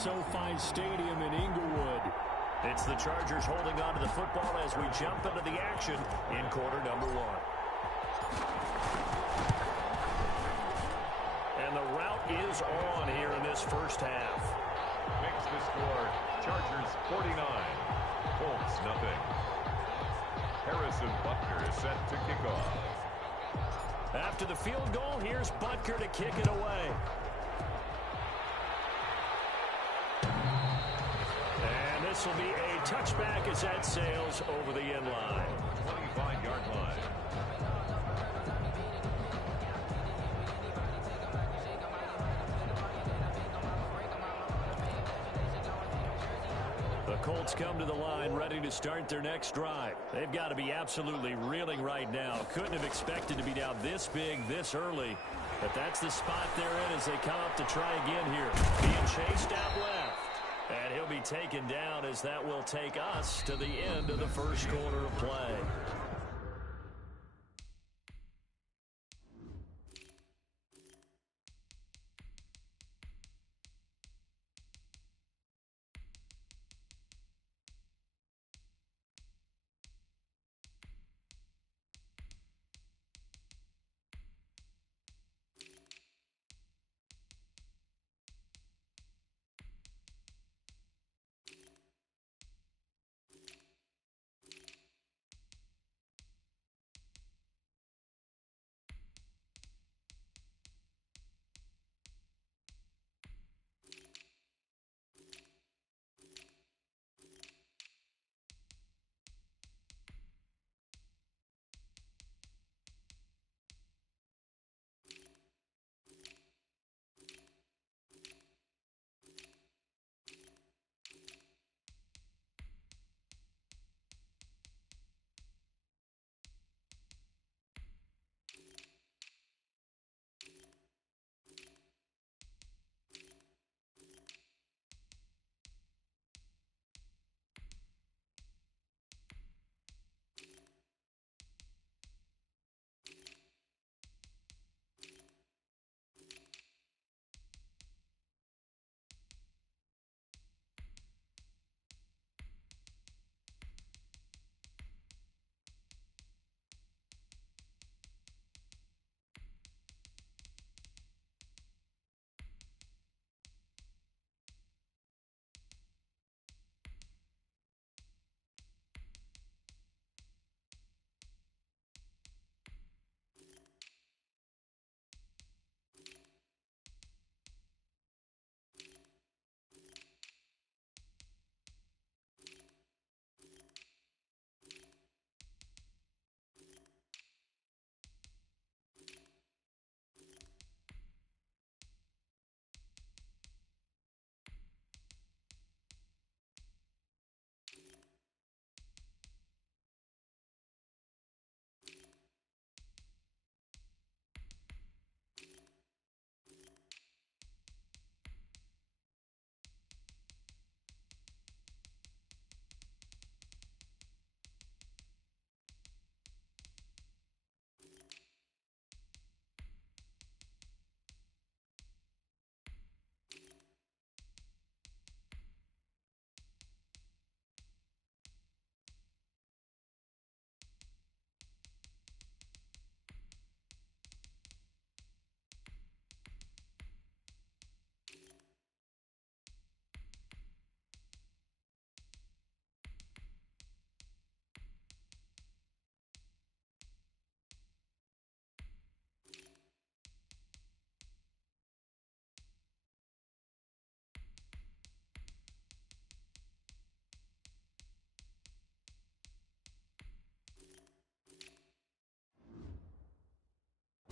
SoFi Stadium in Inglewood. It's the Chargers holding on to the football as we jump into the action in quarter number one. And the route is on here in this first half. Makes the score Chargers 49, Colts nothing. Harrison Butker is set to kick off. After the field goal, here's Butker to kick it away. And this will be a touchback as that sails over the end line. 25-yard line. The Colts come to the line ready to start their next drive. They've got to be absolutely reeling right now. Couldn't have expected to be down this big this early. But that's the spot they're in as they come up to try again here. Being chased out left. And he'll be taken down as that will take us to the end of the first quarter of play.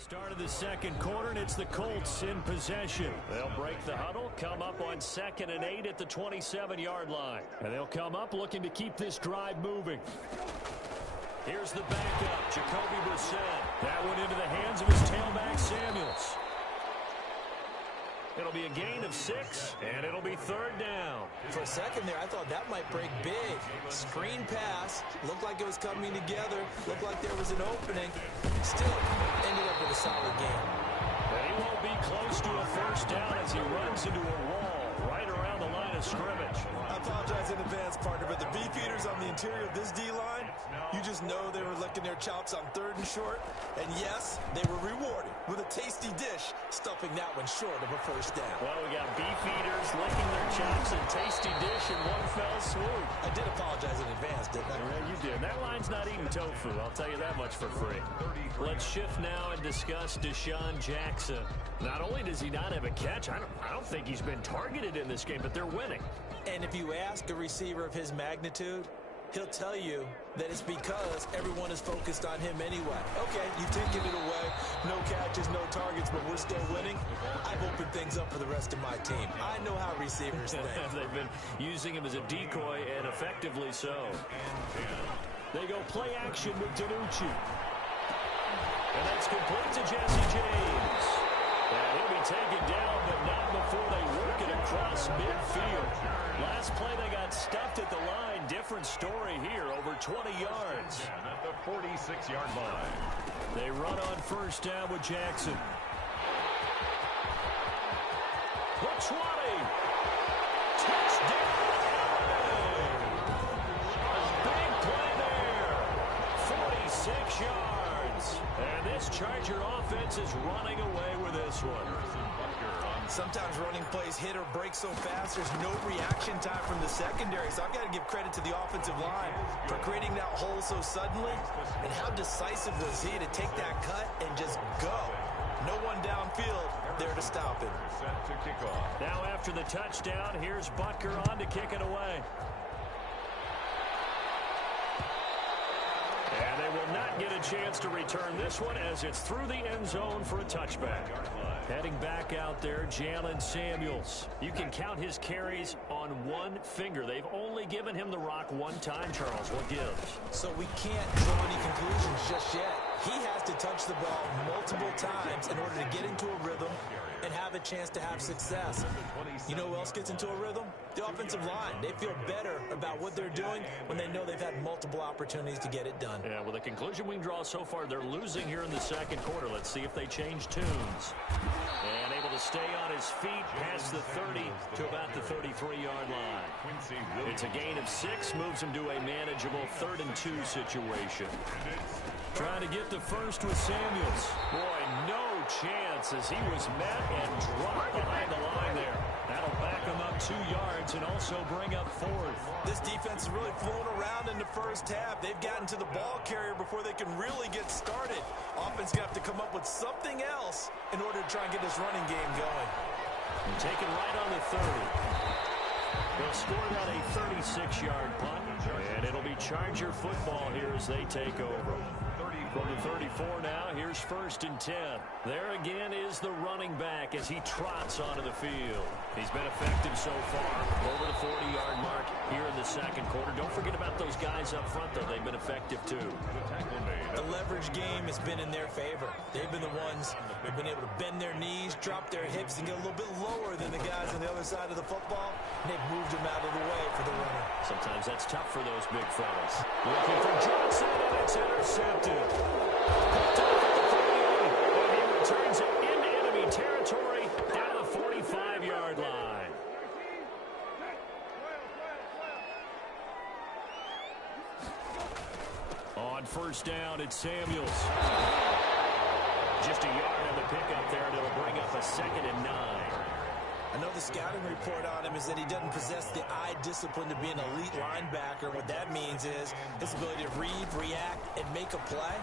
Start of the second quarter, and it's the Colts in possession. They'll break the huddle, come up on 2nd and 8 at the 27-yard line. And they'll come up looking to keep this drive moving. Here's the backup, Jacoby Brissett. That went into the hands of his tailback, Samuels. It'll be a gain of 6, and it'll be 3rd down. For a second there, I thought that might break big. Screen pass. Looked like it was coming together. Looked like there was an opening. Still ended up with a solid game. And he won't be close to a first down as he runs into a wall right right around the line of scrimmage. I apologize in advance, partner, but the beefeaters on the interior of this D-line, you just know they were licking their chops on 3rd and short. And yes, they were rewarded with a tasty dish, stuffing that one short of a first down. Well, we got beefeaters licking their chops and tasty dish in one fell swoop. I did apologize in advance, didn't I? Yeah, you did. That line's not eating tofu, I'll tell you that much for free. Let's shift now and discuss Deshaun Jackson. Not only does he not have a catch, I don't think he's been targeted in this game, but they're winning. And if you ask a receiver of his magnitude, he'll tell you that it's because everyone is focused on him anyway. Okay, you've taken it away. No catches, no targets, but we're still winning. I've opened things up for the rest of my team. I know how receivers think. They've been using him as a decoy, and effectively so. They go play action with DiNucci. And that's complete to Jesse James. And he'll be taken down, but not before they work it across midfield. Last play, they got stuffed at the line. Different story here, over 20 yards. At the 46-yard line. They run on first down with Jackson. The 20. Touchdown, LA. Big play there. 46 yards. And this Charger offense is running away with this one. Sometimes running plays hit or break so fast, there's no reaction time from the secondary. So I've got to give credit to the offensive line for creating that hole so suddenly. And how decisive was he to take that cut and just go? No one downfield there to stop him. Now after the touchdown, here's Butker on to kick it away. And they will not get a chance to return this one as it's through the end zone for a touchback. Heading back out there, Jalen Samuels. You can count his carries on one finger. They've only given him the rock one time, Charles. What gives? So we can't draw any conclusions just yet. He has to touch the ball multiple times in order to get into a rhythm and have a chance to have success. You know who else gets into a rhythm? The offensive line. They feel better about what they're doing when they know they've had multiple opportunities to get it done. Yeah, well, the conclusion we can draw so far, they're losing here in the second quarter. Let's see if they change tunes. And able to stay on his feet past the 30 to about the 33-yard line. It's a gain of 6, moves him to a manageable 3rd and 2 situation. Trying to get the first with Samuels. Boy, no chance as he was met and dropped behind the line there. That'll back him up 2 yards and also bring up 4th. This defense is really flown around in the first half. They've gotten to the ball carrier before they can really get started. Offense going to have to come up with something else in order to try and get this running game going. And taken right on the 30. They'll score that a 36-yard punt, and it'll be Charger football here as they take over. From the 34 now, here's 1st and 10. There again is the running back as he trots onto the field. He's been effective so far, over the 40-yard mark here in the second quarter. Don't forget about those guys up front, though. They've been effective, too. The leverage game has been in their favor. They've been the ones who've been able to bend their knees, drop their hips, and get a little bit lower than the guys on the other side of the football. And they've moved them out of the way for the runner. Sometimes that's tough for those big fellas. Looking for Johnson, and it's intercepted. Picked off at the 38, and he returns it into enemy territory down the 45-yard line. On first down, it's Samuels. Just a yard on the pickup there, and it'll bring up a 2nd and 9. I know the scouting report on him is that he doesn't possess the eye discipline to be an elite linebacker. What that means is his ability to read, react, and make a play.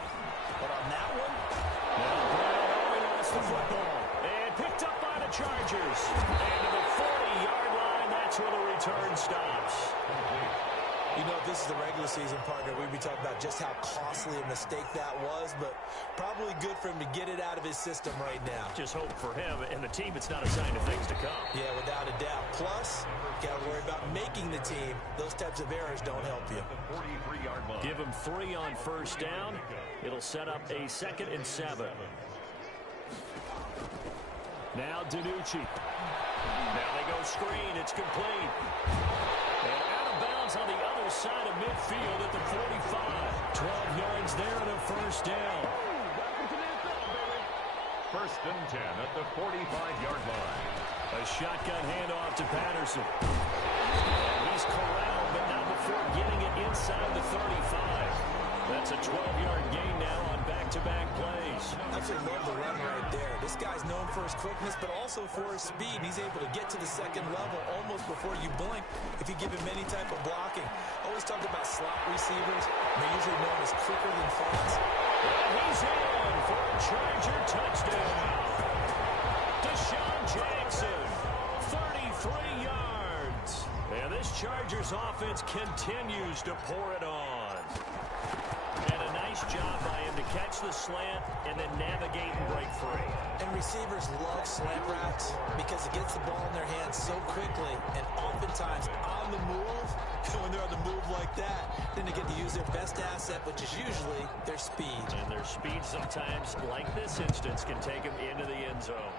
But on that one, now Brown only lost the football. And picked up by the Chargers. And to the 40-yard line, that's where the return stops. you know, if this is the regular season, partner, we'd be talking about just how costly a mistake that was, but probably good for him to get it out of his system right now. Just hope for him and the team it's not a sign of things to come. Yeah, without a doubt. Plus, got to worry about making the team. Those types of errors don't help you. Give him 3 on first down. It'll set up a 2nd and 7. Now DiNucci. Now they go screen. It's complete. And out of bounds on the other side of midfield at the 45. 12 yards there and a first down. 1st First and 10 at the 45-yard line. A shotgun handoff to Patterson. And he's corralled, but not before getting it inside the 35. That's a 12-yard gain now on back-to-back plays. I absolutely love the run right there. This guy's known for his quickness, but also for his speed. He's able to get to the second level almost before you blink if you give him any type of blocking. Always talk about slot receivers. They're usually known as quicker than fast. And he's in for a Charger touchdown. Deshaun Jackson, 33 yards. And this Chargers offense continues to pour it on. And a nice job by him to catch the slant and then navigate and break free. And receivers love slant routes because it gets the ball in their hands so quickly and oftentimes on the move. When they're on the move like that, then they get to use their best asset, which is usually their speed. And their speed sometimes, like this instance, can take them into the end zone.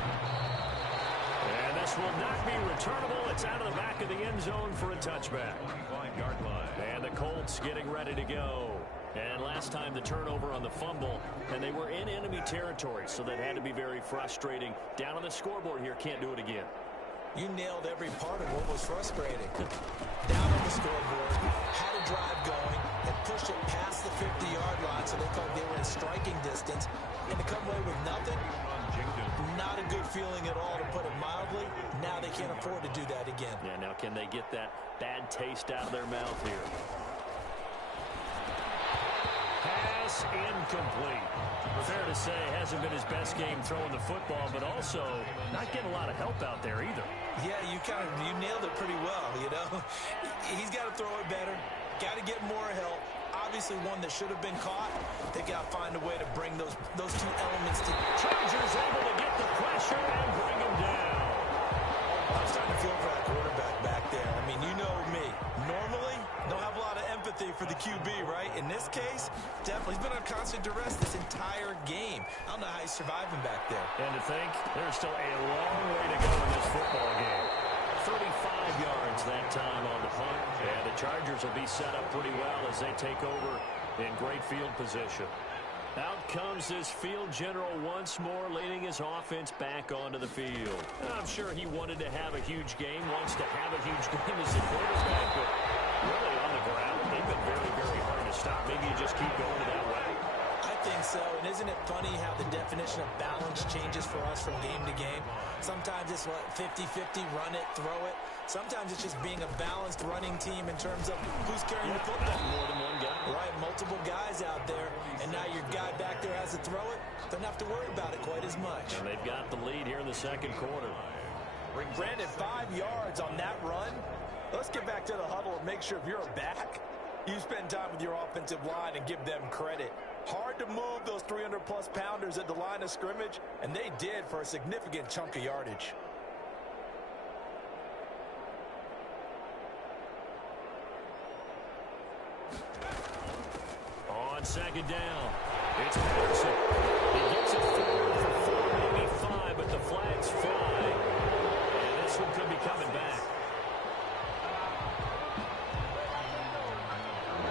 And this will not be returnable. It's out of the back of the end zone for a touchback. 25-yard line. And the Colts getting ready to go. And last time the turnover on the fumble, and they were in enemy territory, so that had to be very frustrating. Down on the scoreboard here, can't do it again. You nailed every part of what was frustrating. Down on the scoreboard, had a drive going, and pushed it past the 50-yard line, so they thought they were in striking distance. And to come away with nothing, not a good feeling at all, to put it mildly. Now they can't afford to do that again. Yeah, now can they get that bad taste out of their mouth here? Pass incomplete. Fair to say, hasn't been his best game throwing the football, but also not getting a lot of help out there either. Yeah, you nailed it pretty well, you know. He's got to throw it better. Got to get more help. Obviously one that should have been caught. They got to find a way to bring those two elements together. Chargers able to get the pressure and bring him down. I'm starting to feel for that quarterback back there. I mean, you know me. Normally, don't have a lot of empathy for the QB, right? In this case, definitely. He's been on constant duress this entire game. I don't know how he's surviving back there. And to think, there's still a long way to go in this football game. 35 yards that time on the punt. And the Chargers will be set up pretty well as they take over in great field position. Out comes this field general once more, leading his offense back onto the field. I'm sure he wanted to have a huge game, wants to have a huge game as a quarterback, but really on the ground, they've been very, very hard to stop. Maybe you just keep going that way. I think so, and isn't it funny how the definition of balance changes for us from game to game? Sometimes it's 50-50, run it, throw it. Sometimes it's just being a balanced running team in terms of who's carrying the football. More than one guy. Right, multiple guys out there, and now your guy back there has to throw it. Doesn't have to worry about it quite as much. And they've got the lead here in the second quarter. Brandon, 5 yards on that run. Let's get back to the huddle and make sure if you're a back, you spend time with your offensive line and give them credit. Hard to move those 300-plus pounders at the line of scrimmage, and they did for a significant chunk of yardage. On second down, it's Patterson. He gets it forward for 4, maybe 5, but the flag's fly. And this one could be coming back.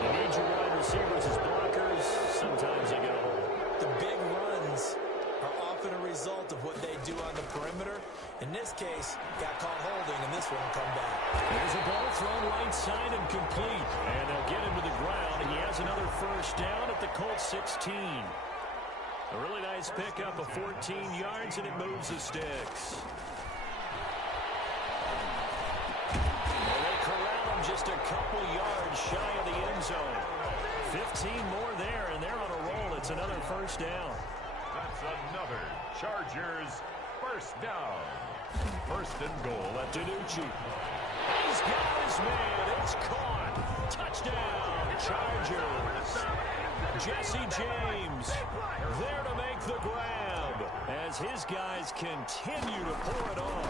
You need your wide receivers as blockers. Sometimes they get a hold. The big runs are often a result of what they do on the perimeter. In this case, got caught holding, and this one will come back. There's a ball thrown right side and complete. And they'll get him to the ground, and he has another first down at the Colts 16. A really nice pickup of 14 yards, and it moves the sticks. Well, they corral him just a couple yards shy of the end zone. 15 more there, and they're on a roll. It's another first down. That's another Chargers first down. First and goal at doodoo. He's got his man. It's caught. Touchdown, Chargers. Jesse James there to make the grab as his guys continue to pour it on.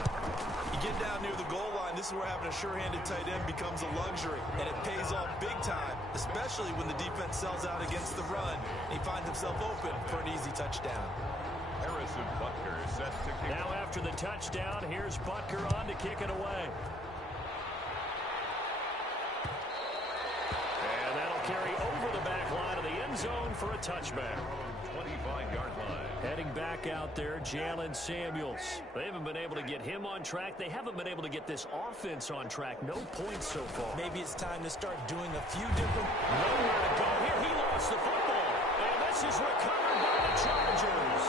You get down near the goal line, this is where having a sure-handed tight end becomes a luxury, and it pays off big time, especially when the defense sells out against the run, and he finds himself open for an easy touchdown. Harrison Butker set to kick. Now after the touchdown, here's Butker on to kick it away. And that'll carry over the back line of the end zone for a touchback. 25 25-yard line. Heading back out there, Jalen Samuels. They haven't been able to get him on track. They haven't been able to get this offense on track. No points so far. Maybe it's time to start doing a few different... Nowhere to go here. He lost the football. And this is recovered by the Chargers.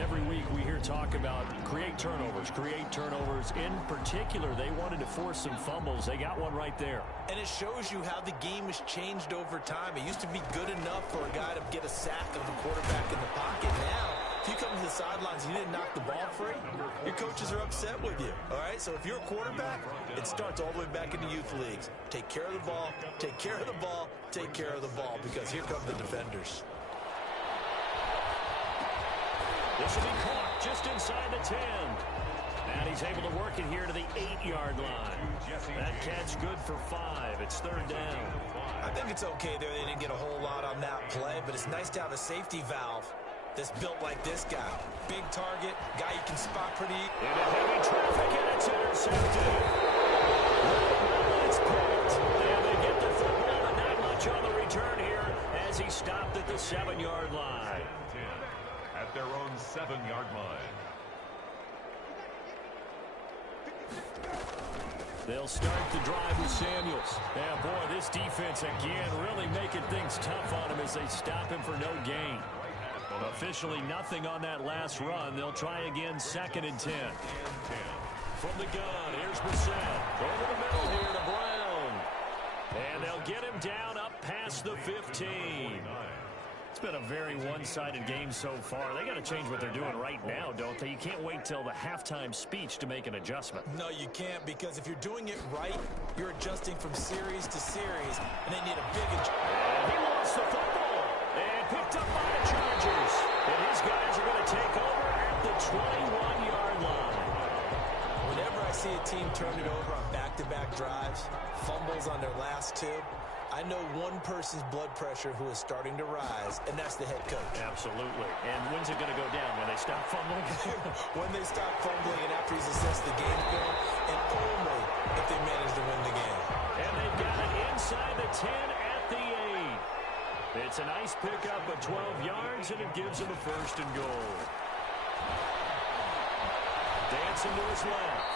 Every week we hear talk about create turnovers. In particular, they wanted to force some fumbles. They got one right there. And it shows you how the game has changed over time. It used to be good enough for a guy to get a sack of the quarterback in the pocket. Now, if you come to the sidelines and you didn't knock the ball free, your coaches are upset with you. All right? So if you're a quarterback, it starts all the way back in the youth leagues. Take care of the ball, take care of the ball, take care of the ball, because here come the defenders. This will be caught just inside the 10. And he's able to work it here to the 8-yard line. That catch good for 5. It's third down. I think it's okay there. They didn't get a whole lot on that play, but it's nice to have a safety valve that's built like this guy. Big target, guy you can spot pretty. Into heavy traffic, and it's intercepted. It's picked. And they get the football, but not much on the return here as he stopped at the 7-yard line. At their own 7-yard line. They'll start the drive with Samuels. Yeah, boy, this defense again really making things tough on him as they stop him for no gain. Officially nothing on that last run. They'll try again, 2nd and 10. From the gun, here's Brissett. Over the middle here to Brown. And they'll get him down up past the 15. It's been a very one-sided game so far. They got to change what they're doing right now, don't they? You can't wait till the halftime speech to make an adjustment. No, you can't, because if you're doing it right, you're adjusting from series to series, and they need a big adjustment. He lost the football and picked up by the Chargers. And his guys are going to take over at the 21-yard line. Whenever I see a team turn it over on back-to-back drives, fumbles on their last two, I know one person's blood pressure who is starting to rise, and that's the head coach. Absolutely. And when's it going to go down? When they stop fumbling? When they stop fumbling and after he's assessed the game film, and only if they manage to win the game. And they've got it inside the 10 at the 8. It's a nice pickup of 12 yards, and it gives them a 1st and goal. Dancing to his left.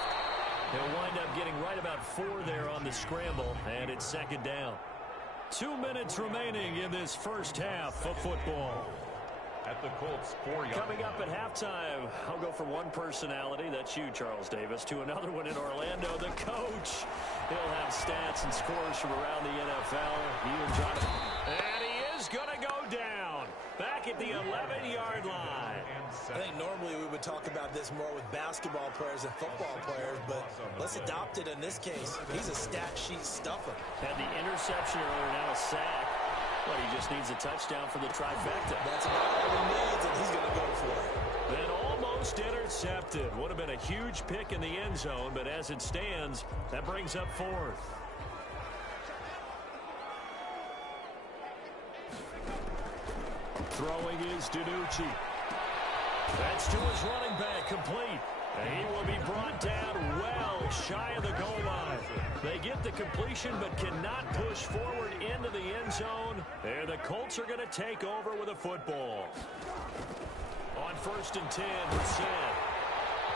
He'll wind up getting right about 4 there on the scramble, and it's 2nd down. 2 minutes remaining in this first half of football. At the Colts 4-yard. Coming up at halftime, I'll go from one personality, that's you, Charles Davis, to another one in Orlando, the coach. He'll have stats and scores from around the NFL. You and Jonathan. And he is going to go down. Back at the 11-yard line. I think normally we would talk about this more with basketball players and football players, but let's adopt it in this case. He's a stat sheet stuffer. Had the interception earlier, now a sack. But he just needs a touchdown for the trifecta. That's about all he needs, and he's going to go for it. Then almost intercepted. Would have been a huge pick in the end zone, but as it stands, that brings up 4th. Throwing is Danucci. That's to his running back, complete. And he will be brought down well shy of the goal line. They get the completion but cannot push forward into the end zone. And the Colts are going to take over with a football. On 1st and 10, Brissett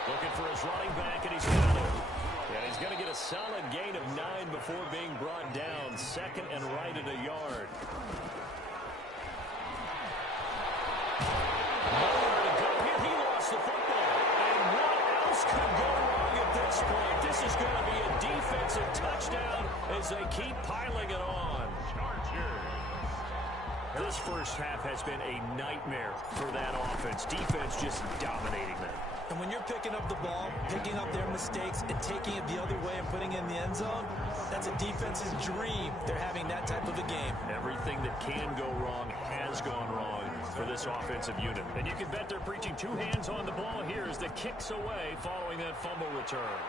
looking for his running back, and he's found him. And he's going to get a solid gain of 9 before being brought down. 2nd and right at a yard. The football. And what else could go wrong at this point? This is going to be a defensive touchdown as they keep piling it on. This first half has been a nightmare for that offense. Defense just dominating them. And when you're picking up the ball, picking up their mistakes, and taking it the other way and putting it in the end zone, that's a defense's dream. They're having that type of a game. Everything that can go wrong has gone wrong for this offensive unit. And you can bet they're preaching 2 hands on the ball here as the kicks away following that fumble return.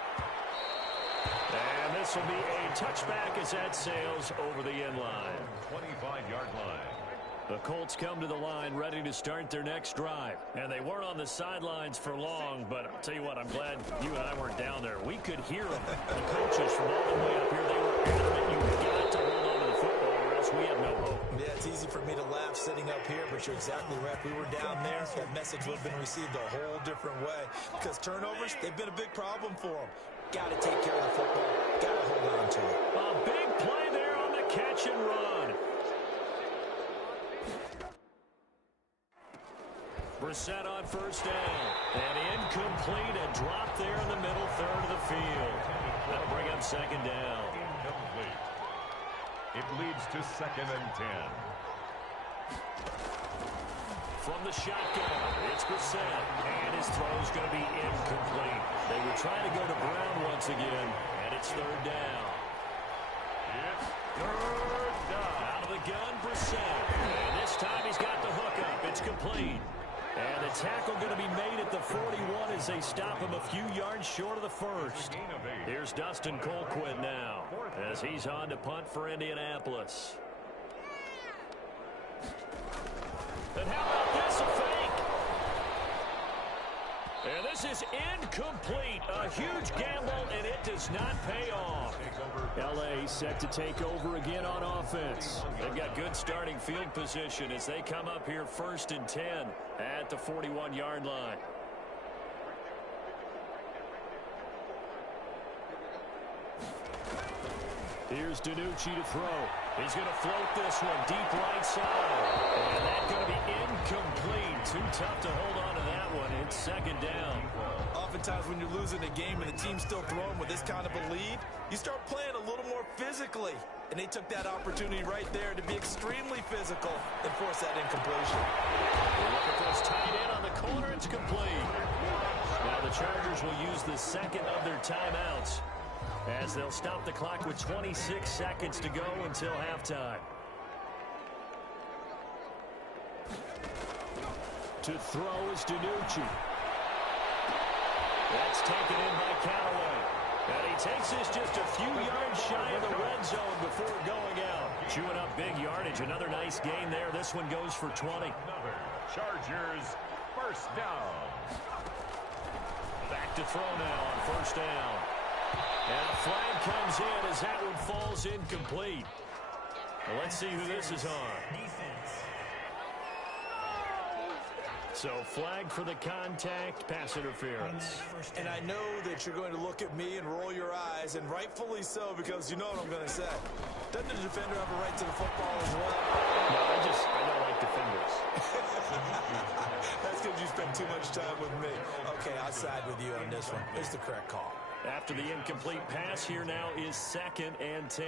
And this will be a touchback as that sails over the end line. 25-yard line. The Colts come to the line ready to start their next drive. And they weren't on the sidelines for long, but I'll tell you what, I'm glad you and I weren't down there. We could hear them. The coaches from all the way up here, they were adamant you've got to hold on to the football or else we have no hope. Yeah, it's easy for me to laugh sitting up here, but you're exactly right. If we were down there, that message would have been received a whole different way. Because turnovers, they've been a big problem for them. Got to take care of the football. Got to hold on to it. A big play there on the catch and run. Brissett on first down. And incomplete, a drop there in the middle third of the field. That'll bring up second down. Incomplete. It leads to 2nd and 10. From the shotgun, it's Brissett. And his throw's going to be incomplete. They were trying to go to Brown once again, and it's third down. It's third down. Out of the gun, Brissett. And this time he's got the hookup. It's complete. And the tackle going to be made at the 41 as they stop him a few yards short of the first. Here's Dustin Colquitt now as he's on to punt for Indianapolis. And how about this, a fake? And this is incomplete. A huge gamble, and it does not pay off. L.A. set to take over again on offense. They've got good starting field position as they come up here 1st and 10 at the 41-yard line. Here's DiNucci to throw. He's going to float this one deep right side. And that's going to be incomplete. Too tough to hold on to that one. It's second down. Oftentimes when you're losing a game and the team's still throwing with this kind of a lead, you start playing a little more physically. And they took that opportunity right there to be extremely physical and force that incompletion. Look at this tight end on the corner. It's complete. Now the Chargers will use the second of their timeouts as they'll stop the clock with 26 seconds to go until halftime. To throw is DiNucci. That's taken in by Callaway. And he takes this just a few yards shy of the red zone before going out. Chewing up big yardage. Another nice gain there. This one goes for 20. Chargers first down. Back to throw now on first down. And a flag comes in as that one falls incomplete. Well, let's see who this is on. So flag for the contact, pass interference. And I know that you're going to look at me and roll your eyes, and rightfully so, because you know what I'm going to say. Doesn't the defender have a right to the football as well? No, I don't like defenders. That's because you spend too much time with me. Okay, I'll side with you on this one. It's the correct call. After the incomplete pass, here now is 2nd and 10.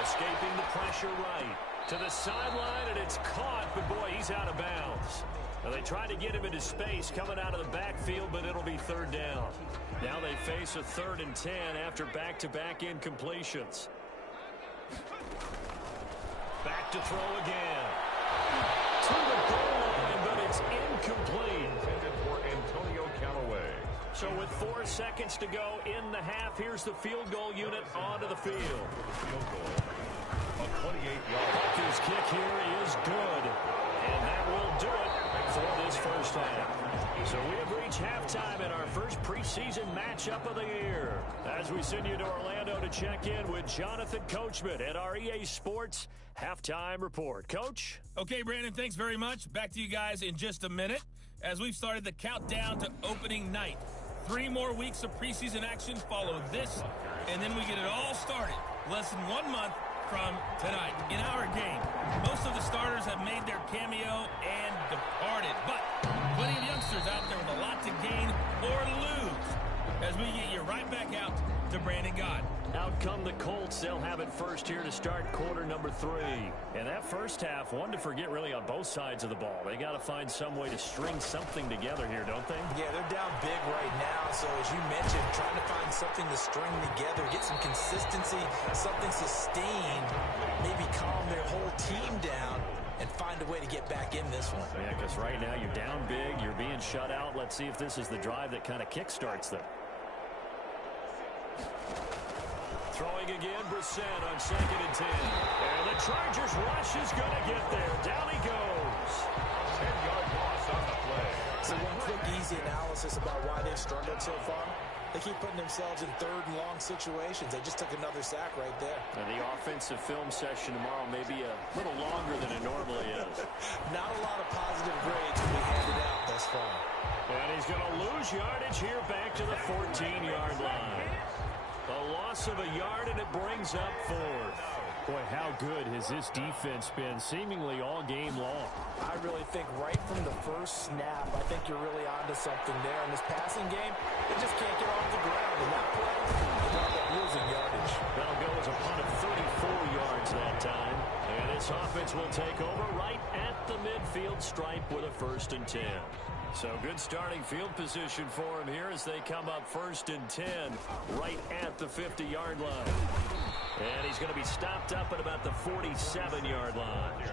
Escaping the pressure right. To the sideline, and it's caught, but boy, he's out of bounds. Now they try to get him into space coming out of the backfield, but it'll be third down. Now they face a 3rd and 10 after back-to-back incompletions. Back to throw again. To the goal line, but it's incomplete. Intended for Antonio Callaway. So with 4 seconds to go in the half, here's the field goal unit onto the field. Field goal. A 28-yard. Bucky's kick here is good. And that will do it for this first half. So we have reached halftime in our first preseason matchup of the year. As we send you to Orlando to check in with Jonathan Coachman at our EA Sports Halftime Report. Coach? Okay, Brandon, thanks very much. Back to you guys in just a minute as we've started the countdown to opening night. 3 more weeks of preseason action follow this, and then we get it all started less than 1 month from tonight. In our game, most of the starters have made their cameo and departed, but plenty of youngsters out there with a lot to gain or lose as we get you right back out to Brandon Gott. Out come the Colts. They'll have it first here to start quarter number 3. And that first half, one to forget really on both sides of the ball. They got to find some way to string something together here, don't they? Yeah, they're down big right now. So as you mentioned, trying to find something to string together, get some consistency, something sustained, maybe calm their whole team down and find a way to get back in this one. Yeah, because right now you're down big, you're being shut out. Let's see if this is the drive that kind of kickstarts them. Throwing again, Brissett on 2nd and 10. And the Chargers rush is going to get there. Down he goes. 10-yard loss on the play. So one quick, easy analysis about why they've struggled so far. They keep putting themselves in third and long situations. They just took another sack right there. And the offensive film session tomorrow may be a little longer than it normally is. Not a lot of positive grades will be handed out thus far. And he's going to lose yardage here back to the 14-yard line. A loss of a yard, and it brings up fourth. Boy, how good has this defense been seemingly all game long? I really think right from the first snap, I think you're really onto something there. In this passing game, they just can't get off the ground. And that play, they wound up losing yardage. That'll go as a punt of 34 yards that time. And this offense will take over right at the midfield stripe with a 1st and 10. So good starting field position for him here as they come up 1st and 10 right at the 50-yard line. And he's going to be stopped up at about the 47-yard line.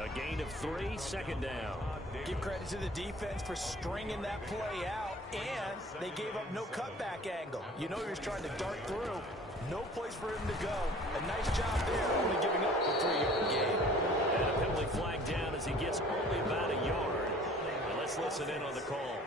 A gain of 3, 2nd down. Give credit to the defense for stringing that play out, and they gave up no cutback angle. You know he was trying to dart through. No place for him to go. A nice job there, only giving up a 3-yard gain. And a penalty flag down as he gets only about a yard. And let's listen in on the call.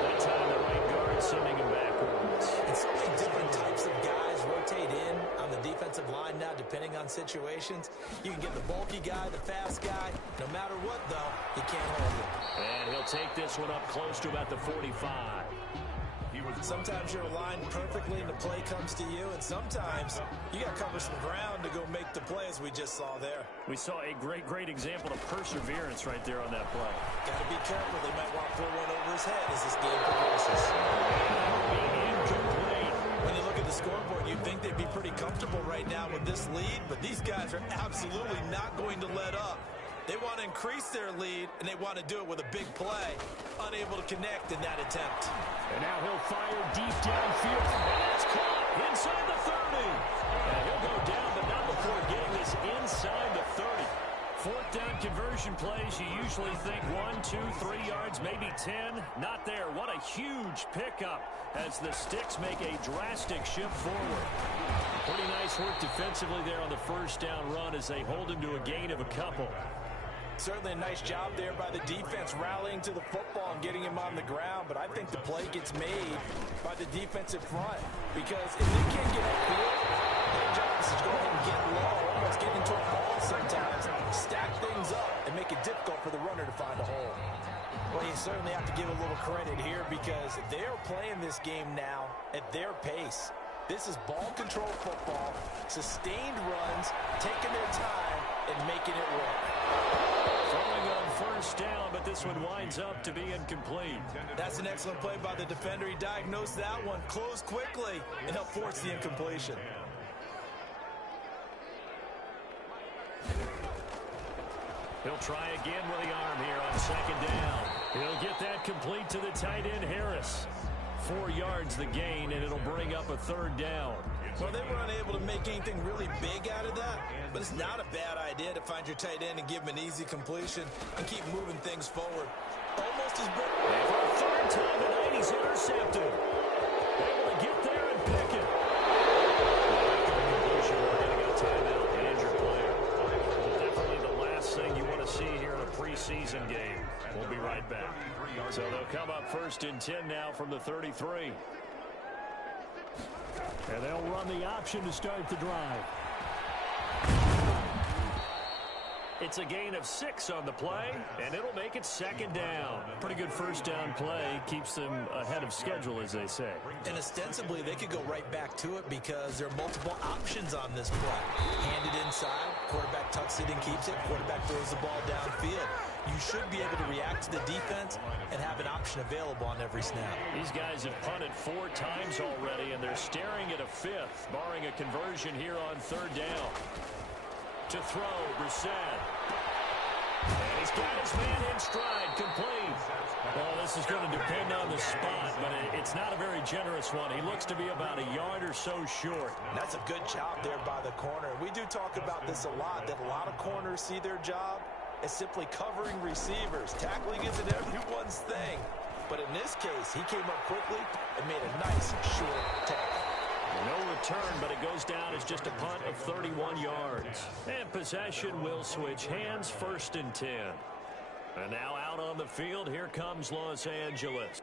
That time the right guard sending him backwards. And so many different types of guys rotate in on the defensive line now, depending on situations. You can get the bulky guy, the fast guy. No matter what, though, you can't hold him. And he'll take this one up close to about the 45. Sometimes you're aligned perfectly and the play comes to you, and sometimes you got to cover some ground to go make the play, as we just saw there. We saw a great example of perseverance right there on that play. Got to be careful. They might want to throw one over his head as this game progresses. Incomplete. When you look at the scoreboard, you'd think they'd be pretty comfortable right now with this lead, but these guys are absolutely not going to let up. They want to increase their lead, and they want to do it with a big play. Unable to connect in that attempt. And now he'll fire deep downfield. And it's caught inside the 30. And he'll go down, but not before getting this inside the 30. 4th down conversion plays, you usually think 1, 2, 3 yards, maybe 10. Not there. What a huge pickup as the Sticks make a drastic shift forward. Pretty nice work defensively there on the 1st down run as they hold him to a gain of a couple. Certainly a nice job there by the defense rallying to the football and getting him on the ground, but I think the play gets made by the defensive front because if they can't get upfield, their job is to go ahead and get low, almost get into a ball sometimes, stack things up, and make it difficult for the runner to find a hole. Well, you certainly have to give a little credit here because they're playing this game now at their pace. This is ball control football, sustained runs, taking their time, and making it work. Throwing on 1st down, but this one winds up to be incomplete. That's an excellent play by the defender. He diagnosed that one, closed quickly, and helped force the incompletion. He'll try again with the arm here on 2nd down. He'll get that complete to the tight end, Harris. 4 yards the gain, and it'll bring up a 3rd down. Well, they were unable to make anything really big out of that, but it's not a bad idea to find your tight end and give him an easy completion and keep moving things forward. Almost as big. And for a 3rd time tonight, he's intercepted. Able to get there and pick it. After the completion, we're going to get a timeout. The injured player. Definitely the last thing you want to see here in a preseason game. We'll be right back. So they'll come up 1st and 10 now from the 33. And they'll run the option to start the drive. It's a gain of 6 on the play, and it'll make it 2nd down. Pretty good 1st down play. Keeps them ahead of schedule, as they say. And ostensibly, they could go right back to it because there are multiple options on this play. Handed inside, quarterback tucks it and keeps it, quarterback throws the ball downfield. You should be able to react to the defense and have an option available on every snap. These guys have punted 4 times already, and they're staring at a 5th, barring a conversion here on 3rd down. To throw, Brissett. And he's got his man in stride, complete. Well, this is going to depend on the spot, but it's not a very generous one. He looks to be about a yard or so short. And that's a good job there by the corner. We do talk about this a lot, that a lot of corners see their job as simply covering receivers. Tackling isn't everyone's thing. But in this case, he came up quickly and made a nice, short tackle. No return, but it goes down as just a punt of 31 yards. And possession will switch hands, 1st and 10. And now out on the field, here comes Los Angeles.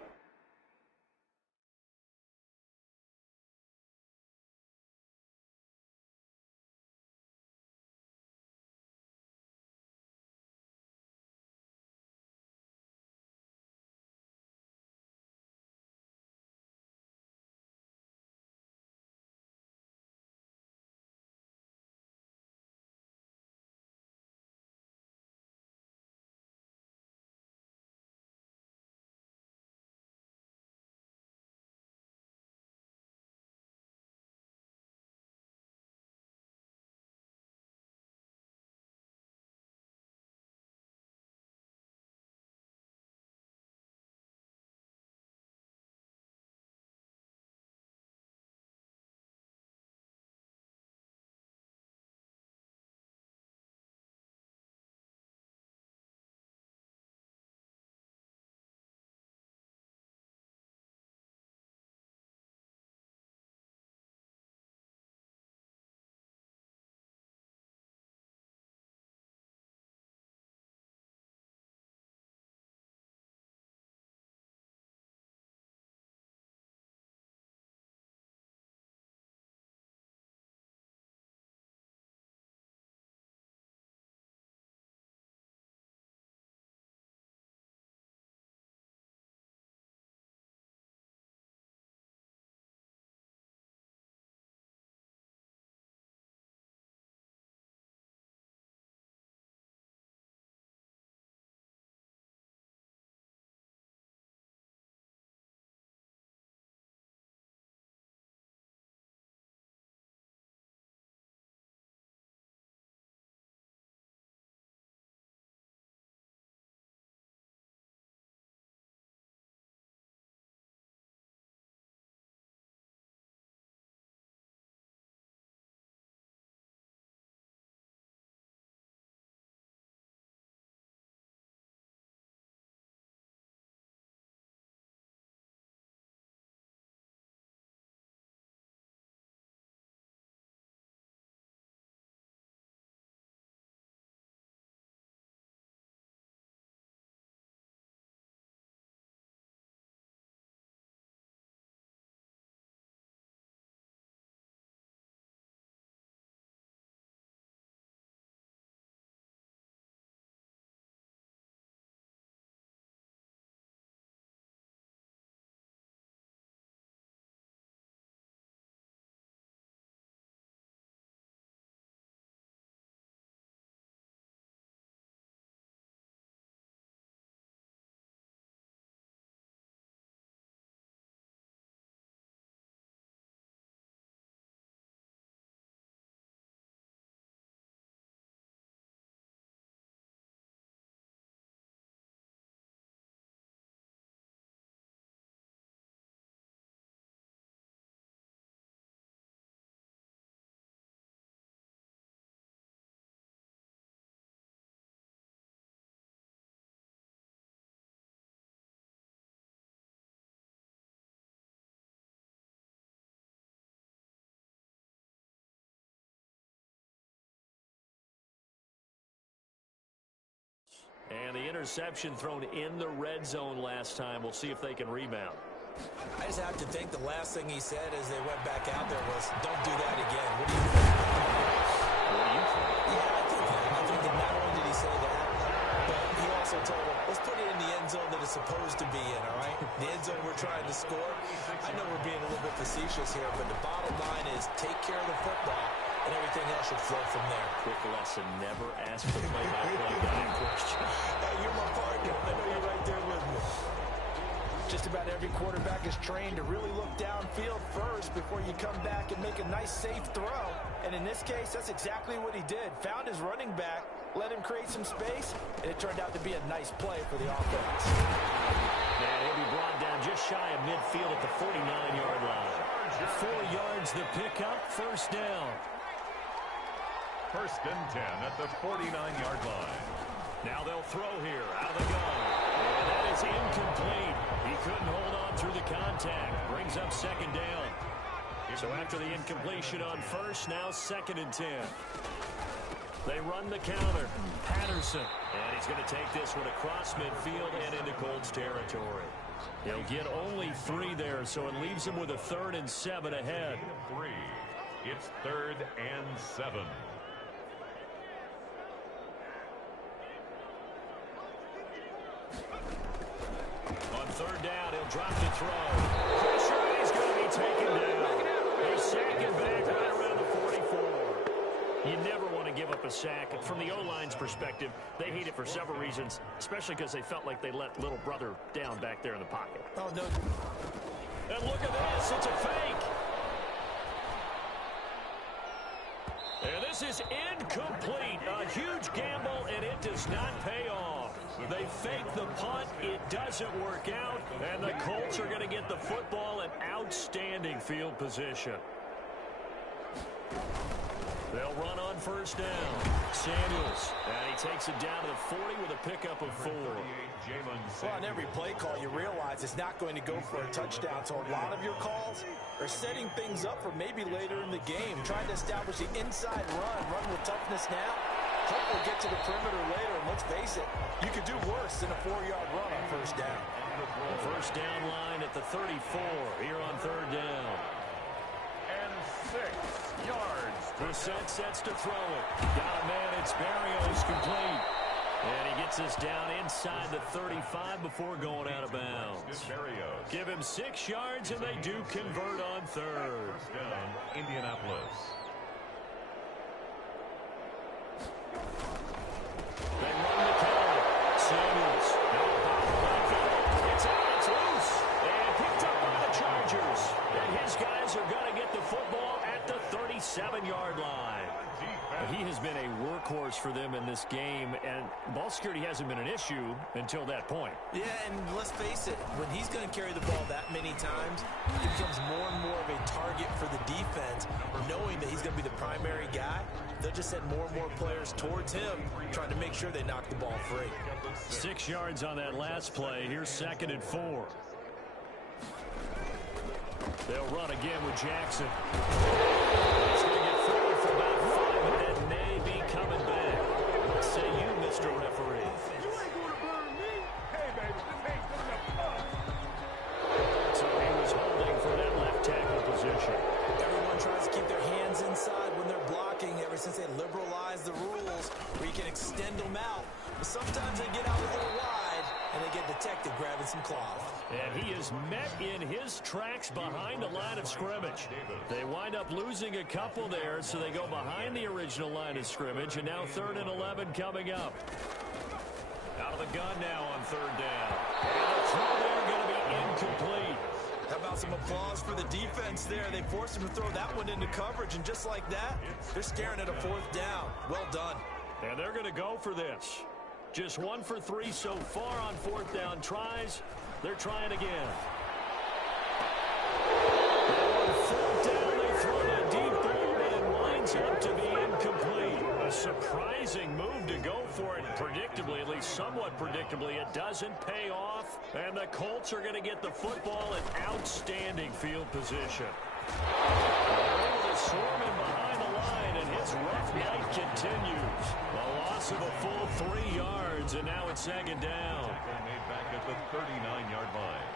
And the interception thrown in the red zone last time. We'll see if they can rebound. I just have to think the last thing he said as they went back out there was, don't do that again. What do you think? What do you think? Yeah, I think that not only did he say that, but he also told him, let's put it in the end zone that it's supposed to be in, all right? The end zone we're trying to score. I know we're being a little bit facetious here, but the bottom line is take care of the football, and everything else should flow from there. Quick lesson, never ask the play-by-play guy in question. Hey, you're my partner. I know you're right there with me. Just about every quarterback is trained to really look downfield first before you come back and make a nice, safe throw. And in this case, that's exactly what he did. Found his running back, let him create some space, and it turned out to be a nice play for the offense. And he'll be brought down just shy of midfield at the 49-yard line. 4 yards the pickup, first down. First and 10 at the 49-yard line. Now they'll throw here out of the gun. And that is incomplete. He couldn't hold on through the contact. Brings up second down. So after the incompletion on first, now second and 10. They run the counter. Patterson. And he's going to take this one across midfield and into Colts territory. He'll get only 3 there, so it leaves him with a 3rd and 7 ahead. 3. It's 3rd and 7. On 3rd down, he'll drop the throw. Pressure, and he's going to be taken down. They sack him back right around the 44. You never want to give up a sack. From the O-line's perspective, they hate it for several reasons, especially because they felt like they let little brother down back there in the pocket. Oh, no. And look at this. It's a fake. And this is incomplete. A huge gamble, and it does not pay off. They fake the punt. It doesn't work out. And the Colts are going to get the football in outstanding field position. They'll run on 1st down. Samuels. And he takes it down to the 40 with a pickup of 4. Well, on every play call, you realize it's not going to go for a touchdown. So a lot of your calls are setting things up for maybe later in the game. Trying to establish the inside run with toughness now. Hopefully get to the perimeter later. And let's face it, you could do worse than a 4-yard run on 1st down. The 1st down line at the 34 here on 3rd down. And 6 yards. Brissett sets to throw it. Got a man. It's Barrios complete. And he gets us down inside the 35 before going out of bounds. Give him 6 yards, and they do convert on 3rd. First down, Indianapolis. They run the counter. Samuels. It's out. It's loose. And picked up by the Chargers. And his guys are going to get the football at the 37-yard line. He has been a workhorse for them in this game, and ball security hasn't been an issue until that point. Yeah, and let's face it, when he's going to carry the ball that many times, it becomes more and more of a target for the defense, knowing that he's going to be the primary guy. They'll just send more and more players towards him, trying to make sure they knock the ball free. 6 yards on that last play. Here's 2nd and 4. They'll run again with Jackson. He's going to get forward for about 5, and that may be coming back. What say you, Mr. Referee? You ain't going to burn me. Hey, baby, this ain't good enough. So he was holding for that left tackle position. Everyone tries to keep their hands inside when they're blocking ever since they liberalized the rules where you can extend them out. But sometimes they get out a little wide, and they get detected grabbing some cloth. And he is met in his tracks behind the line of scrimmage. They wind up losing a couple there, so they go behind the original line of scrimmage, and now 3rd and 11 coming up. Out of the gun now on 3rd down. And the throw there going to be incomplete. How about some applause for the defense there? They forced him to throw that one into coverage, and just like that, they're staring at a 4th down. Well done. And they're going to go for this. Just 1 for 3 so far on 4th down tries. They're trying again. On 4th down, they throw that deep ball, but it winds up to be incomplete. A surprising move to go for it. Predictably, at least somewhat predictably, it doesn't pay off. And the Colts are going to get the football in outstanding field position. They're able to swarm him behind the line, and his rough night continues. A loss of a full 3 yards, and now it's 2nd down. Made back at the 39-yard line.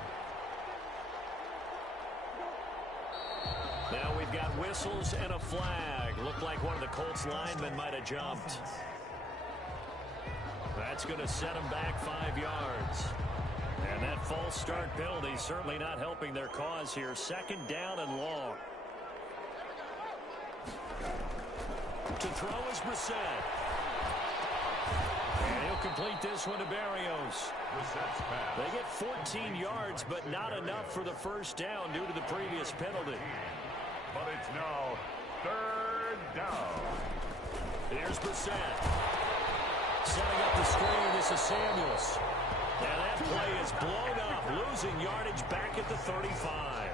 Now we've got whistles and a flag. Looked like one of the Colts linemen might have jumped. That's going to set them back 5 yards. And that false start penalty certainly not helping their cause here. 2nd down and long. To throw is Brissett. And he'll complete this one to Barrios. They get 14 yards, but not enough for the 1st down due to the previous penalty. But it's now 3rd down. Here's Brissett. Setting up the screen, this is Samuels. And that play is blown up, losing yardage back at the 35.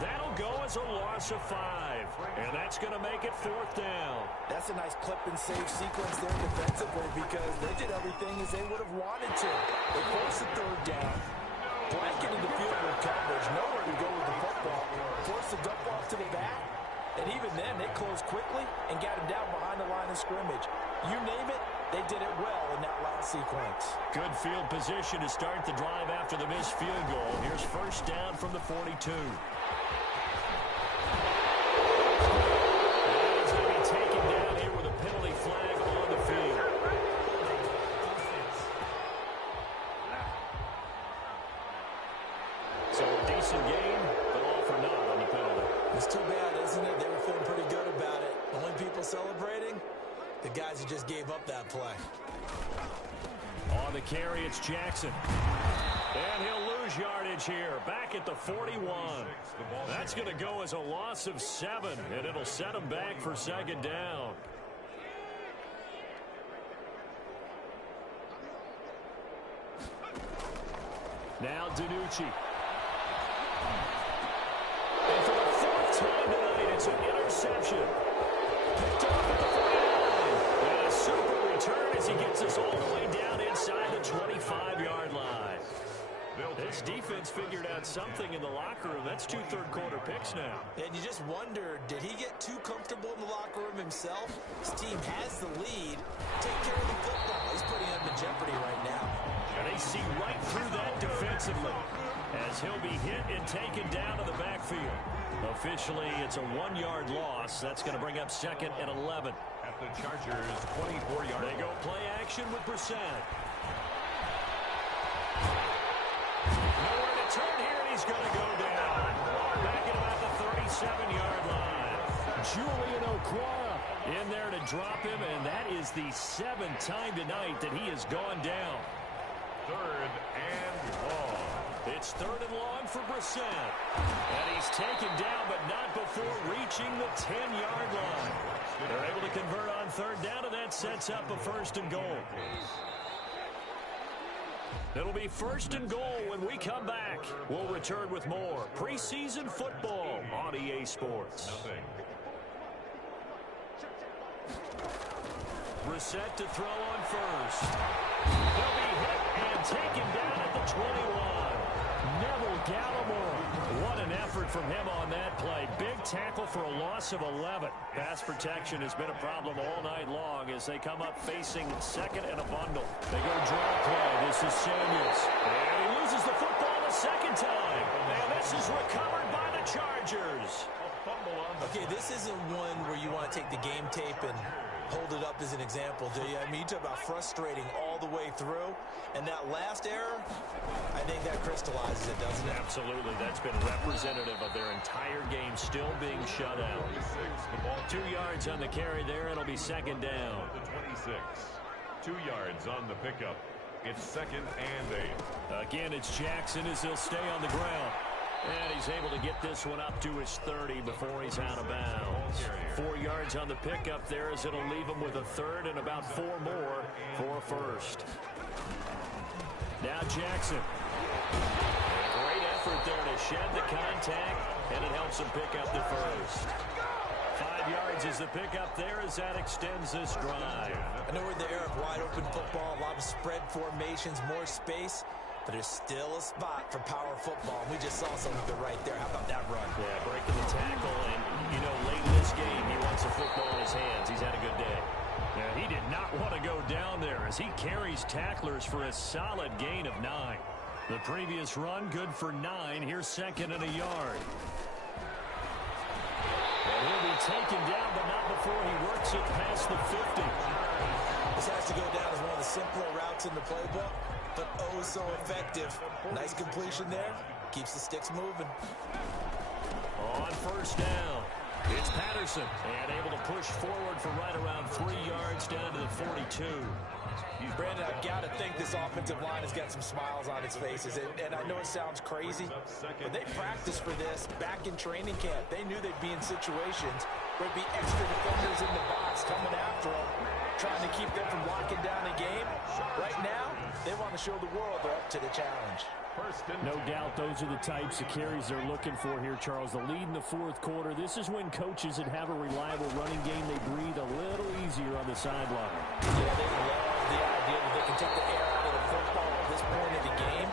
That'll go as a loss of 5, and that's going to make it 4th down. That's a nice clip and save sequence there defensively because they did everything as they would have wanted to. They forced the 3rd down, blanketed the field with coverage, nowhere to go with the football, forced the dump off to the back, And even then, they closed quickly and got him down behind the line of scrimmage. You name it, they did it well in that last sequence. Good field position to start the drive after the missed field goal. Here's first down from the 42. He's going to be taken down here with a penalty flag on the field. So a decent game, but all for naught on the penalty. It's too bad, isn't it? They were feeling pretty good about it. Only people celebrating, the guys who just gave up that play. On the carry, it's Jackson. And he'll lose yardage here, back at the 41. That's going to go as a loss of 7, and it'll set him back for second down. Now Danucci. And for the 4th time tonight, it's an interception. Picked up at the 49. And a super return as he gets us all the way down inside the 25-yard line. This defense figured out something in the locker room. That's 2 third-quarter picks now. And you just wonder, did he get too comfortable in the locker room himself? His team has the lead. Take care of the football. He's putting them in jeopardy right now. And they see right through that defensively as he'll be hit and taken down to the backfield. Officially, it's a 1-yard loss. That's going to bring up second and 11. At the Chargers' 24-yard line. They go play action with Brissett. Nowhere to turn here, and he's going to go down. Back at about the 37-yard line. Julian Okwara in there to drop him, and that is the 7th time tonight that he has gone down. 3rd and long. It's 3rd and long for Brissett. And he's taken down, but not before reaching the 10-yard line. They're able to convert on 3rd down, and that sets up a 1st and goal. It'll be 1st and goal when we come back. We'll return with more preseason football on EA Sports. Brissett to throw on 1st. They'll be hit and taken down at the 21. Neville Gallimore. What an effort from him on that play. Big tackle for a loss of 11. Pass protection has been a problem all night long as they come up facing 2nd and a bundle. They go draw play. This is Samuels. And he loses the football the 2nd time. And this is recovered by the Chargers. Okay, this isn't one where you want to take the game tape and hold it up as an example, do you? I mean, you talk about frustrating all the way through. And that last error, I think that crystallizes it, doesn't it? Absolutely. That's been representative of their entire game still being shut out. 2 yards on the carry there. It'll be 2nd down. 26. 2 yards on the pickup. It's 2nd and 8. Again, it's Jackson as he'll stay on the ground. And he's able to get this one up to his 30 before he's out of bounds. 4 yards on the pickup there as it'll leave him with a 3rd and about 4 more for a 1st. Now Jackson. Great effort there to shed the contact, and it helps him pick up the 1st. 5 yards is the pickup there as that extends this drive. I know we're in the era of wide open football, a lot of spread formations, more space. But there's still a spot for power football. We just saw some of it right there. How about that run? Yeah, breaking the tackle. And, you know, late in this game, he wants the football in his hands. He's had a good day. Yeah, he did not want to go down there as he carries tacklers for a solid gain of 9. The previous run, good for 9. Here's 2nd and a yard. And he'll be taken down, but not before he works it past the 50. This has to go down as one of the simpler routes in the playbook, but oh so effective. Nice completion there. Keeps the sticks moving. On 1st down, it's Patterson. And able to push forward for right around 3 yards down to the 42. Brandon, I've got to think this offensive line has got some smiles on its faces. And I know it sounds crazy, but they practiced for this back in training camp. They knew they'd be in situations where there'd be extra defenders in the box coming after them, trying to keep them from locking down the game. Right now, they want to show the world they're up to the challenge. No doubt those are the types of carries they're looking for here, Charles. The lead in the 4th quarter. This is when coaches that have a reliable running game, they breathe a little easier on the sideline. Yeah, they love the idea that they can take the air out of the football at this point in the game.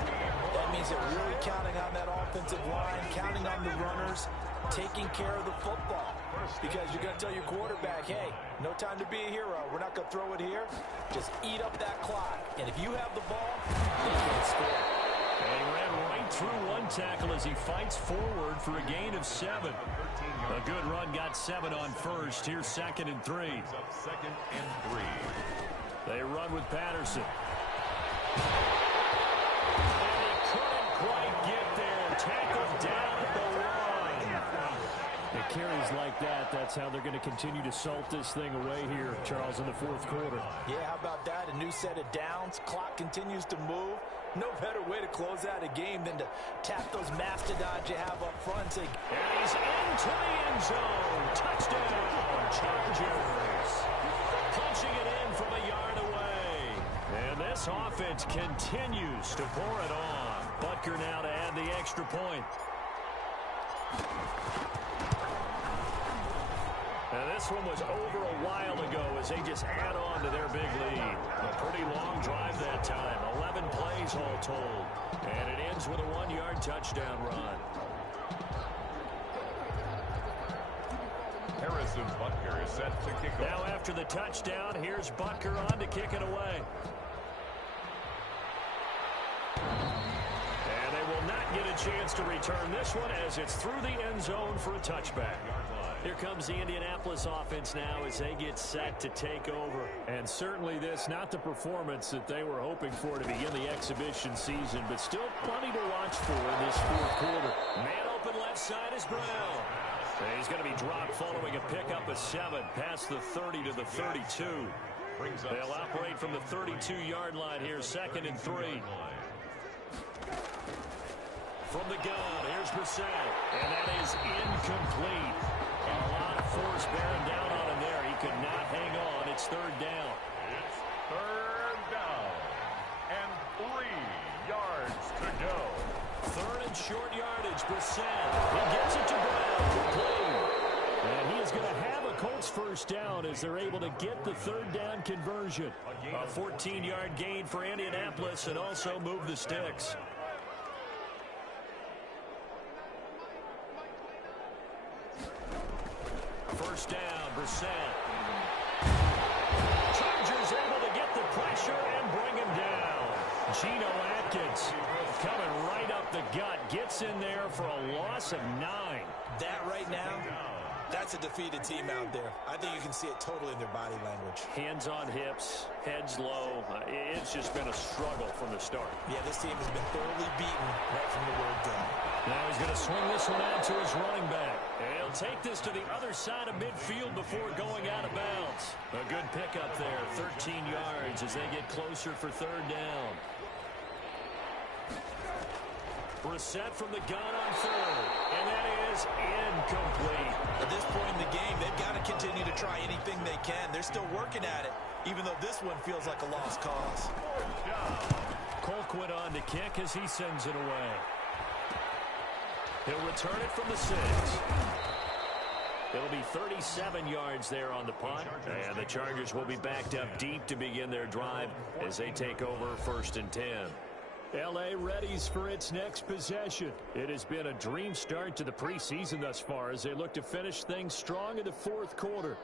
That means they're really counting on that offensive line, counting on the runners, taking care of the football. because you're going to tell your quarterback, hey, no time to be a hero. We're not going to throw it here. Just eat up that clock. And if you have the ball, they can't score. And he ran right through one tackle as he fights forward for a gain of 7. A good run got 7 on first. Here's 2nd and 3. Second and 3. They run with Patterson. And he couldn't quite get there. Tackled down at the line. It carries like that. That's how they're going to continue to salt this thing away here, Charles, in the fourth quarter. Yeah, how about that? A new set of downs. Clock continues to move. No better way to close out a game than to tap those mastodons you have up front and say, and he's into the end zone. Touchdown, Chargers. Punching it in from a yard away. And this offense continues to pour it on. Butker now to add the extra point. And this one was over a while ago as they just add on to their big lead. A pretty long drive that time. 11 plays all told. And it ends with a 1-yard touchdown run. Harrison Butker is set to kick off. Now after the touchdown, here's Butker on to kick it away. And they will not get a chance to return this one as it's through the end zone for a touchback. Here comes the Indianapolis offense now as they get set to take over. And certainly this, not the performance that they were hoping for to begin the exhibition season, but still plenty to watch for in this fourth quarter. Man open left side is Brown. And he's going to be dropped following a pickup of 7 past the 30 to the 32. They'll operate from the 32-yard line here, 2nd and 3. From the gun, here's Brissett. And that is incomplete. A lot of force bearing down on him there. He could not hang on. It's 3rd down. It's 3rd down. And 3 yards to go. 3rd and short yardage. Brissett. He gets it to Brown. Complete. And he is going to have a Colts first down as they're able to get the 3rd down conversion. A 14-yard gain for Indianapolis and also move the sticks. First down, Brissett. Chargers able to get the pressure and bring him down. Geno Atkins coming right up the gut. Gets in there for a loss of 9. that right now, that's a defeated team out there. I think you can see it totally in their body language. Hands on hips, heads low. It's just been a struggle from the start. Yeah, this team has been thoroughly beaten right from the word go. Now he's going to swing this one out to his running back. And he'll take this to the other side of midfield before going out of bounds. A good pickup there, 13 yards as they get closer for 3rd down. Brissett from the gun on 3rd. And that is incomplete. At this point in the game, they've got to continue to try anything they can. They're still working at it, even though this one feels like a lost cause. Colquitt on to kick as he sends it away. He'll return it from the 6. It'll be 37 yards there on the punt. And the Chargers will be backed up deep to begin their drive as they take over 1st and 10. L.A. readies for its next possession. It has been a dream start to the preseason thus far as they look to finish things strong in the fourth quarter.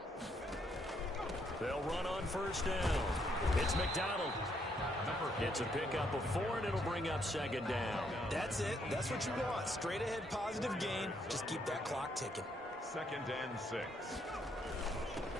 They'll run on 1st down. It's McDonald. It's a pickup of 4, and it'll bring up 2nd down. That's it. That's what you want. Straight ahead positive gain. Just keep that clock ticking. 2nd and 6.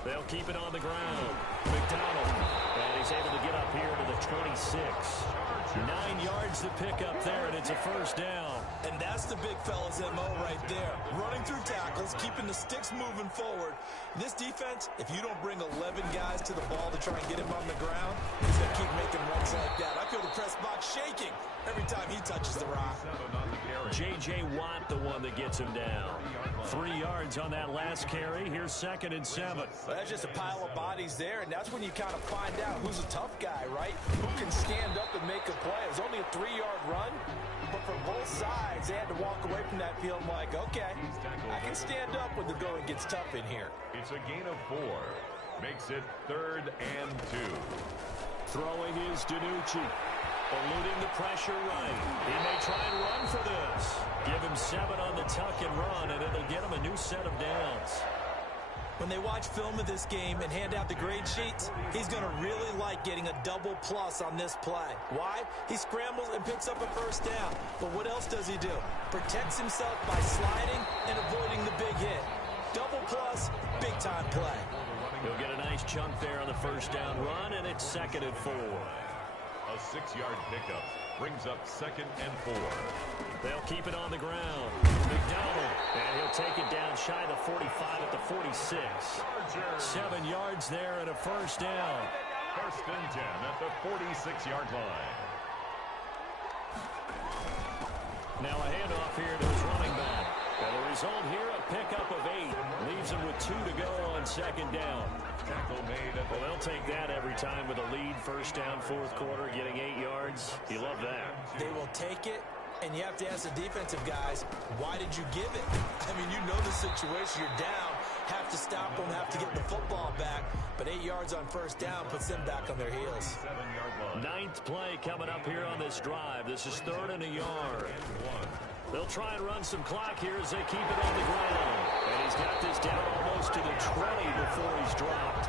They'll keep it on the ground. McDonald. And he's able to get up here to the 26. 9 yards to pick up there, and it's a 1st down. And that's the big fella's MO right there. Running through tackles, keeping the sticks moving forward. This defense, if you don't bring 11 guys to the ball to try and get him on the ground, he's going to keep making runs like that. I feel the press box shaking every time he touches the rock. J.J. Watt, the one that gets him down. 3 yards on that last carry. Here's 2nd and 7. Well, that's just a pile of bodies there, and that's when you kind of find out who's a tough guy, right? Who can stand up and make a play. It was only a 3-yard run, but for both sides, they had to walk away from that field like, okay, I can stand up when the going gets tough in here. It's a gain of 4. Makes it 3rd and 2. Throwing is DiNucci. Eluding the pressure right. He may try and run for this. Give him 7 on the tuck and run, and it'll get him a new set of downs. When they watch film of this game and hand out the grade sheets, he's going to really like getting a double plus on this play. Why? He scrambles and picks up a first down. But what else does he do? Protects himself by sliding and avoiding the big hit. Double plus, big-time play. He'll get a nice chunk there on the first down run, and it's 2nd and 4. A 6-yard pickup brings up 2nd and 4. They'll keep it on the ground. McDonald, and he'll take it down shy of the 45 at the 46. 7 yards there and a first down. 1st and 10 at the 46-yard line. Now a handoff here to his running back. And the result here, a pickup of 8. Leaves him with 2 to go on 2nd down. Tackle made at Well, they'll take that every time with a lead. First down, 4th quarter, getting 8 yards. You love that. They will take it, and you have to ask the defensive guys, why did you give it? I mean, you know the situation. You're down, have to stop them, have to get the football back. But 8 yards on first down puts them back on their heels. 7-yard line. 9th play coming up here on this drive. This is 3rd and a yard. They'll try and run some clock here as they keep it on the ground. And he's got this down almost to the 20 before he's dropped.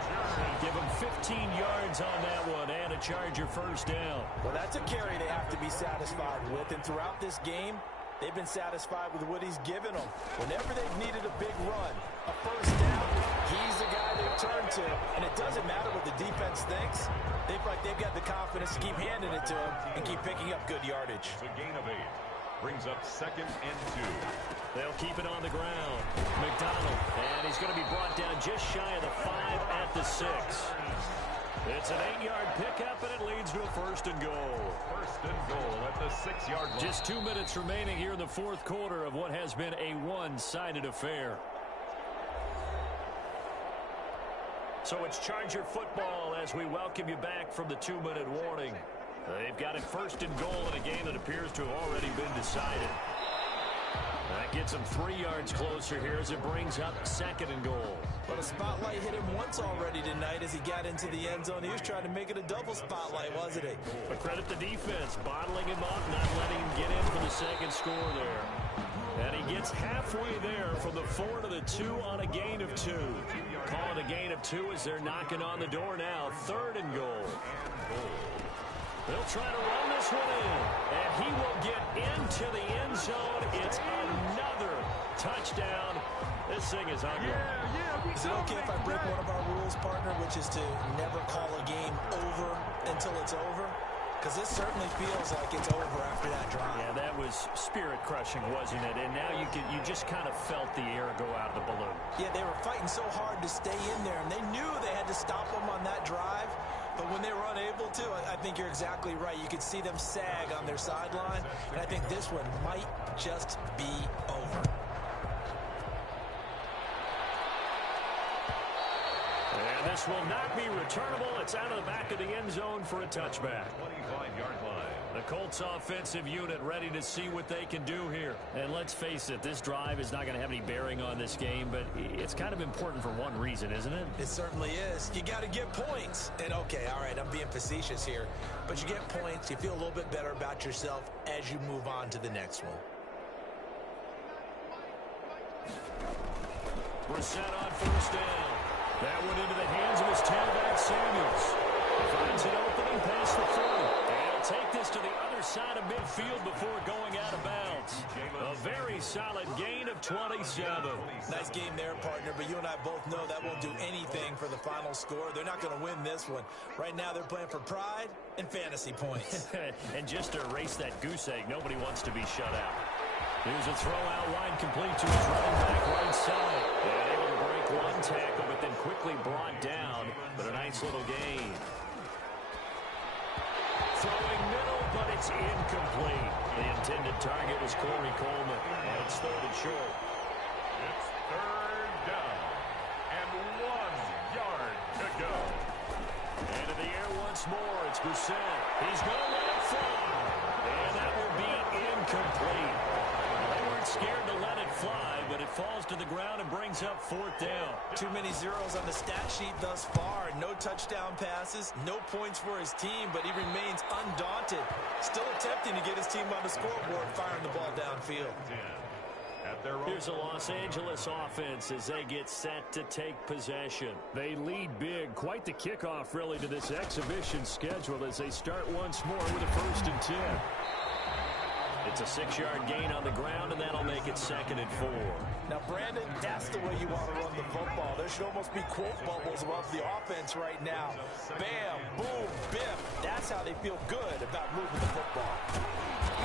Give him 15 yards on that one and a Charger first down. Well, that's a carry they have to be satisfied with. And throughout this game, they've been satisfied with what he's given them. Whenever they've needed a big run, a first down, he's the guy they've turned to. And it doesn't matter what the defense thinks. They've got the confidence to keep handing it to him and keep picking up good yardage. It's a gain of 8. Brings up 2nd and 2. They'll keep it on the ground. McDonald, and he's going to be brought down just shy of the 5 at the 6. It's an 8-yard pickup, and it leads to a 1st and goal. 1st and goal at the 6-yard line. Just 2 minutes remaining here in the 4th quarter of what has been a one-sided affair. So it's Charger football as we welcome you back from the 2-minute warning. They've got it 1st and goal in a game that appears to have already been decided. That gets them 3 yards closer here as it brings up 2nd and goal. But a spotlight hit him once already tonight as he got into the end zone. He was trying to make it a double spotlight, wasn't he? But credit the defense, bottling him up, not letting him get in for the 2nd score there. And he gets halfway there from the 4 to the 2 on a gain of 2. Calling a gain of 2 as they're knocking on the door now. 3rd and goal. They'll try to run this one in, and he will get into the end zone. It's another touchdown. This thing is ugly. Is it okay if I break one of our rules, partner, which is to never call a game over until it's over? Because this certainly feels like it's over after that drive. Yeah, that was spirit-crushing, wasn't it? And now you just kind of felt the air go out of the balloon. Yeah, they were fighting so hard to stay in there, and they knew they had to stop them on that drive. But when they were unable to, I think you're exactly right. You could see them sag on their sideline, and I think this one might just be over. And this will not be returnable. It's out of the back of the end zone for a touchback. 25-yard line. The Colts offensive unit ready to see what they can do here. And let's face it, this drive is not going to have any bearing on this game, but it's kind of important for one reason, isn't it? It certainly is. You got to get points. And okay, all right, I'm being facetious here, but you get points, you feel a little bit better about yourself as you move on to the next one. Brissett on first down. That went into the hands of his tailback, Samuels. He finds an opening past the 40. And he'll take this to the other side of midfield before going out of bounds. A very solid gain of 27. Nice game there, partner, but you and I both know that won't do anything for the final score. They're not going to win this one. Right now they're playing for pride and fantasy points. And just to erase that goose egg, nobody wants to be shut out. Here's a throw out wide complete to his running back right side. And able to break one tackle, but then quickly brought down. But a nice little gain. Throwing middle, but it's incomplete. The intended target was Corey Coleman. And it's 3rd and short. It's 3rd down. And 1 yard to go. And in the air once more, it's Brissett. He's going to let it fly. And that will be incomplete. Scared to let it fly, but it falls to the ground and brings up 4th down. Too many zeros on the stat sheet thus far. No touchdown passes, no points for his team, but he remains undaunted. Still attempting to get his team on the scoreboard, firing the ball downfield. 10 at their own. Here's a Los Angeles offense as they get set to take possession. They lead big. Quite the kickoff, really, to this exhibition schedule as they start once more with a 1st and 10. It's a 6-yard gain on the ground, and that'll make it 2nd and 4. Now, Brandon, that's the way you want to run the football. There should almost be quote bubbles above the offense right now. Bam, boom, biff. That's how they feel good about moving the football.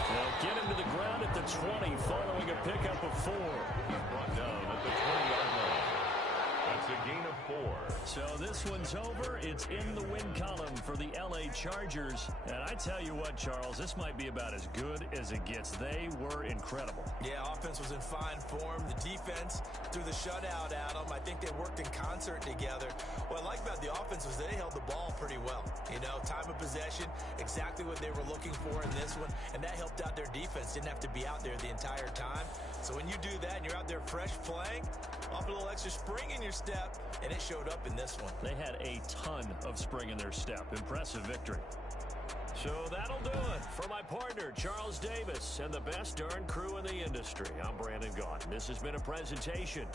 They'll get him to the ground at the 20 following a pickup of 4. Brought down at the 20-yard line. That's a gain of 4. So this one's over. It's in the win column for the L.A. Chargers. And I tell you what, Charles, this might be about as good as it gets. They were incredible. Yeah, offense was in fine form. The defense threw the shutout at them. I think they worked in concert together. What I like about the offense was they held the ball pretty well. You know, time of possession, exactly what they were looking for in this one. And that helped out their defense. Didn't have to be out there the entire time. So when you do that and you're out there fresh playing, off a little extra spring in your step, and it showed up in this one. They had a ton of spring in their step. Impressive victory. So that'll do it for my partner, Charles Davis, and the best darn crew in the industry. I'm Brandon Gaudin. This has been a presentation